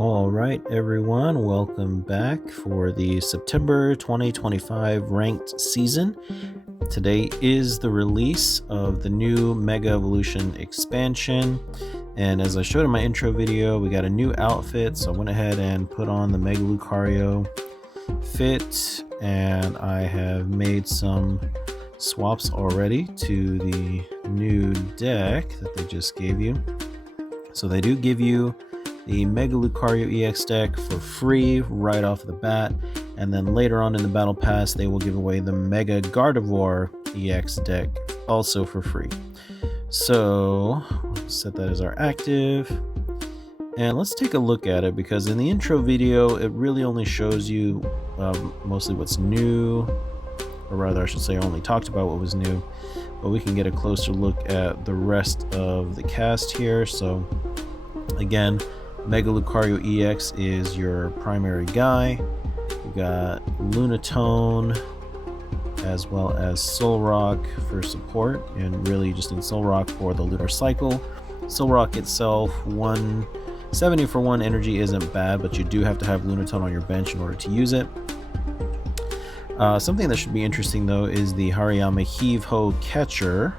All right, everyone, welcome back for the September 2025 ranked season. Today is the release of the new Mega Evolution expansion. And as I showed in my intro video, we got a new outfit. So I went ahead and put on the Mega Lucario fit, and I have made some swaps already to the new deck that they just gave you. So they do give you the Mega Lucario EX deck for free right off the bat, and then later on in the Battle Pass they will give away the Mega Gardevoir EX deck also for free. So let's set that as our active, and let's take a look at it, because in the intro video it really only shows you mostly what's new, or rather I should say only talked about what was new, but we can get a closer look at the rest of the cast here. So again, Mega Lucario EX is your primary guy. You got Lunatone as well as Solrock for support, and really you just need Solrock for the lunar cycle. Solrock itself, 170 for 1 energy isn't bad, but you do have to have Lunatone on your bench in order to use it. Something that should be interesting though is the Hariyama Heave Ho Catcher,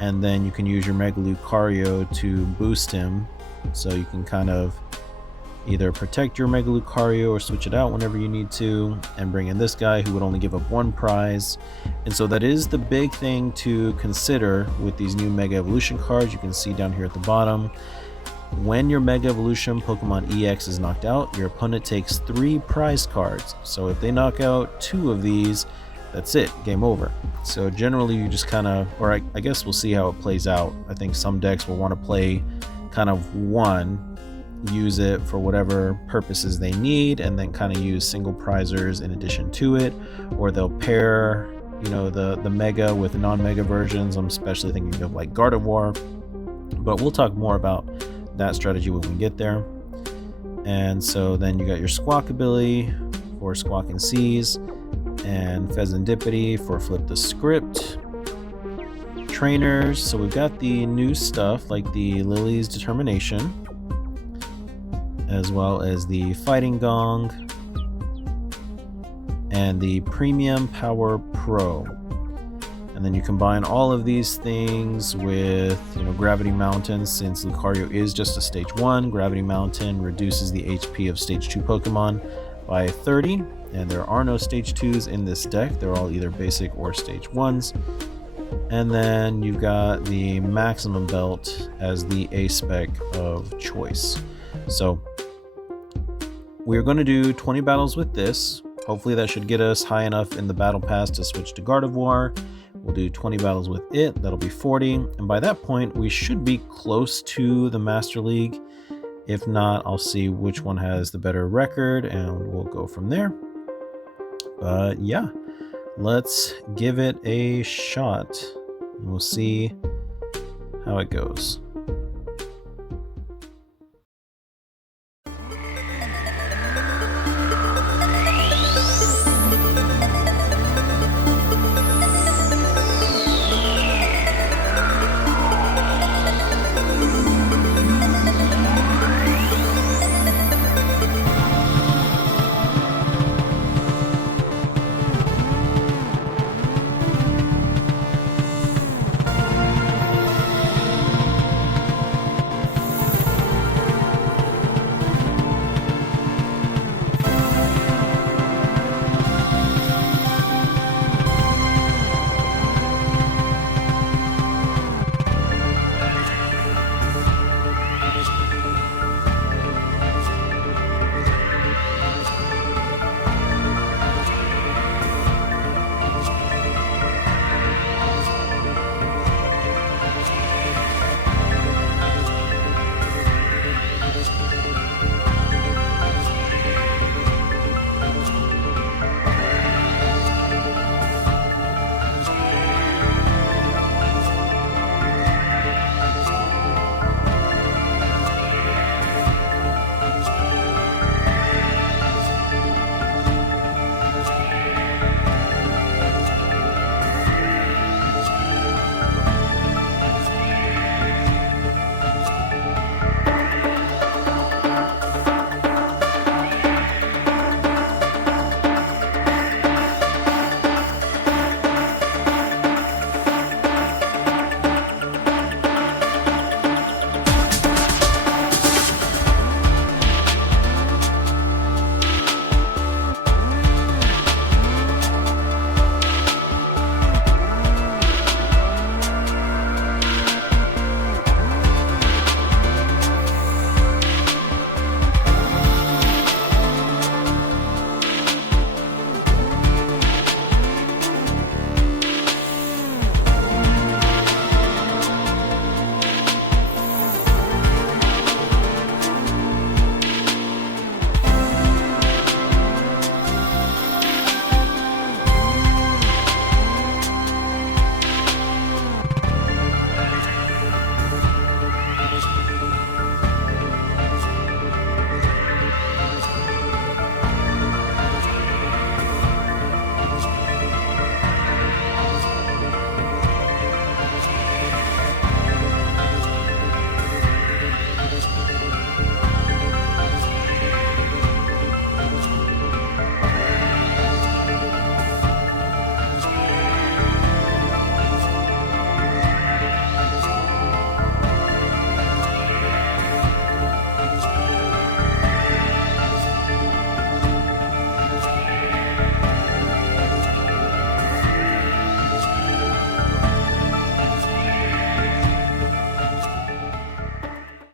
and then you can use your Mega Lucario to boost him. So you can kind of either protect your Mega Lucario or switch it out whenever you need to, and bring in this guy who would only give up 1 prize. And so that is the big thing to consider with these new Mega Evolution cards. You can see down here at the bottom, when your Mega Evolution Pokemon EX is knocked out, your opponent takes 3 prize cards. So if they knock out 2 of these, that's it, game over. So generally you just kind of, or I guess we'll see how it plays out. I think some decks will want to play kind of one, use it for whatever purposes they need, and then kind of use single prizers in addition to it, or they'll pair, you know, the mega with non-mega versions. I'm especially thinking of like Gardevoir, but we'll talk more about that strategy when we get there. And so then you got your Squawk ability for Squawk and Seize, and Pheasantipity for Flip the Script. Trainers, so we've got the new stuff like the Lily's Determination, as well as the Fighting Gong and the Premium Power Pro. And then you combine all of these things with, you know, Gravity Mountain. Since Lucario is just a stage 1, Gravity Mountain reduces the HP of stage 2 Pokemon by 30, and there are no stage 2s in this deck. They're all either basic or stage 1s. And then you've got the Maximum Belt as the A-Spec of choice. So we're going to do 20 battles with this. Hopefully that should get us high enough in the Battle Pass to switch to Gardevoir. We'll do 20 battles with it. That'll be 40. And by that point, we should be close to the Master League. If not, I'll see which one has the better record, and we'll go from there. But yeah, let's give it a shot, and we'll see how it goes.